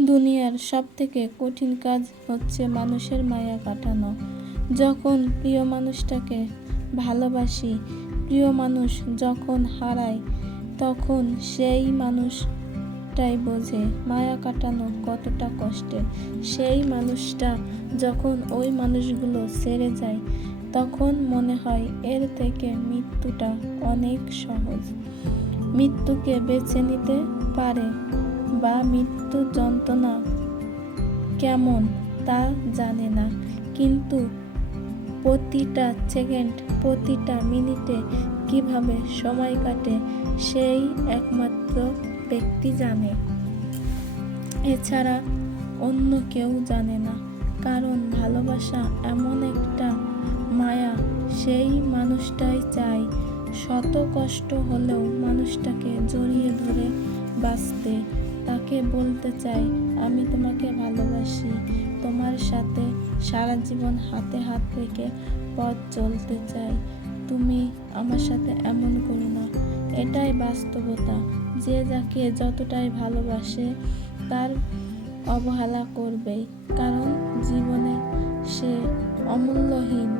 দুনিয়ার সবথেকে কঠিন কাজ হচ্ছে মানুষের মায়া কাটানো। যখন প্রিয় মানুষটাকে ভালোবাসি, প্রিয় মানুষ যখন হারায়, তখন সেই মানুষটাই বোঝে মায়া কাটানো কতটা কষ্টের। সেই মানুষটা যখন ওই মানুষগুলো ছেড়ে যায়, তখন মনে হয় এর থেকে মৃত্যুটা অনেক সহজ। মৃত্যুকে বেছে নিতে পারে বা মৃত্যুর যন্ত্রণা কেমন তা জানে না, কিন্তু প্রতিটা সেকেন্ড, প্রতিটা মিনিটে কিভাবে সময় কাটে সেই একমাত্র ব্যক্তি জানে। এছাড়া অন্য কেউ জানে না। কারণ ভালোবাসা এমন একটা মায়া, সেই মানুষটাই চায় শত কষ্ট হলেও মানুষটাকে জড়িয়ে ধরে বাঁচতে। তাকে বলতে চাই, আমি তোমাকে ভালোবাসি, তোমার সাথে সারা জীবন হাতে হাত রেখে পথ চলতে চাই, তুমি আমার সাথে এমন করো না। এটাই বাস্তবতা। যে যাকে যতটাই ভালোবাসে তার অবহেলা করবেই, কারণ জীবনে সে অমূল্যহীন।